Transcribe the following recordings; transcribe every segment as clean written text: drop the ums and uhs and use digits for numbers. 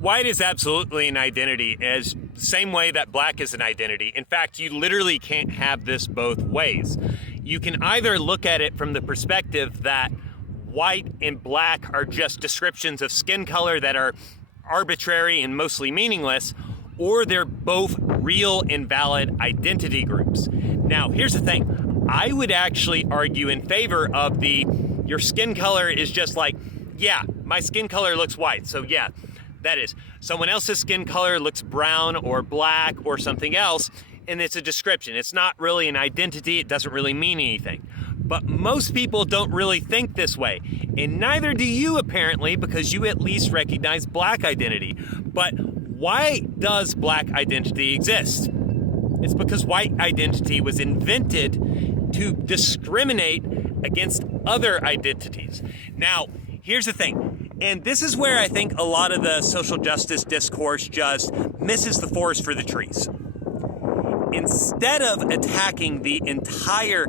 White is absolutely an identity, as same way that black is an identity. In fact, you literally can't have this both ways. You can either look at it from the perspective that white and black are just descriptions of skin color that are arbitrary and mostly meaningless, or they're both real and valid identity groups. Now, here's the thing. I would actually argue in favor of your skin color is just like, yeah, my skin color looks white, so yeah, that is. Someone else's skin color looks brown or black or something else, and it's a description. It's not really an identity. It doesn't really mean anything. But most people don't really think this way, and neither do you apparently, because you at least recognize black identity. But why does black identity exist? It's because white identity was invented to discriminate against other identities. Now, here's the thing, and this is where I think a lot of the social justice discourse just misses the forest for the trees. Instead of attacking the entire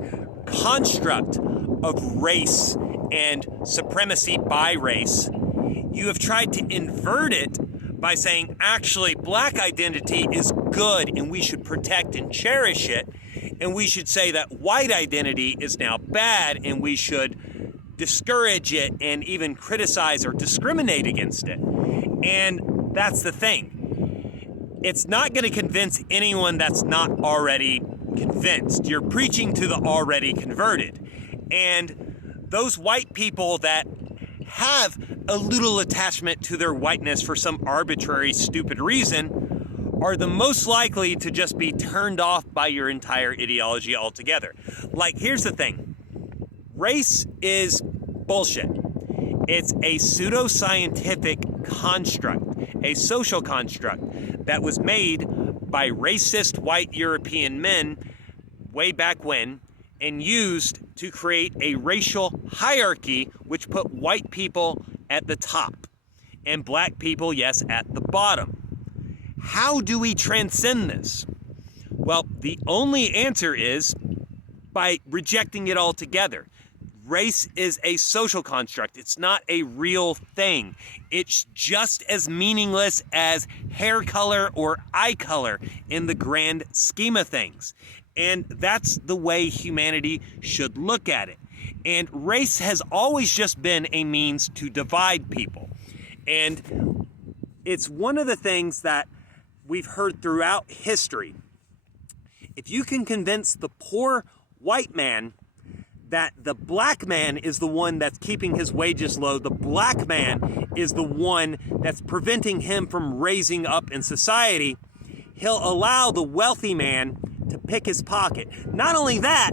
construct of race and supremacy by race, you have tried to invert it by saying, actually, black identity is good and we should protect and cherish it, and we should say that white identity is now bad and we should discourage it and even criticize or discriminate against it. And that's the thing. It's not going to convince anyone that's not already convinced. You're preaching to the already converted. And those white people that have a little attachment to their whiteness for some arbitrary, stupid reason are the most likely to just be turned off by your entire ideology altogether. Like, here's the thing. Race is bullshit. It's a pseudoscientific construct, a social construct that was made by racist white European men way back when and used to create a racial hierarchy which put white people at the top and black people, yes, at the bottom. How do we transcend this? Well, the only answer is by rejecting it altogether. Race is a social construct. It's not a real thing. It's just as meaningless as hair color or eye color in the grand scheme of things. And that's the way humanity should look at it. And race has always just been a means to divide people. And it's one of the things that we've heard throughout history. If you can convince the poor white man that the black man is the one that's keeping his wages low, the black man is the one that's preventing him from raising up in society, he'll allow the wealthy man to pick his pocket. Not only that,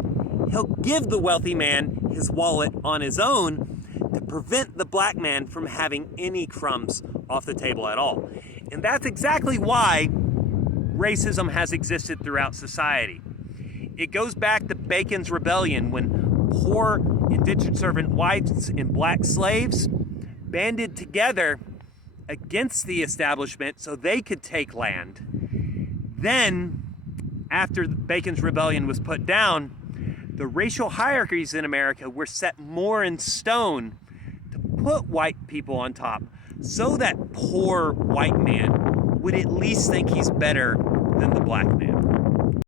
he'll give the wealthy man his wallet on his own to prevent the black man from having any crumbs off the table at all. And that's exactly why racism has existed throughout society. It goes back to Bacon's Rebellion, when poor indentured servant whites and black slaves banded together against the establishment so they could take land. Then, after Bacon's Rebellion was put down, the racial hierarchies in America were set more in stone to put white people on top so that poor white man would at least think he's better than the black man.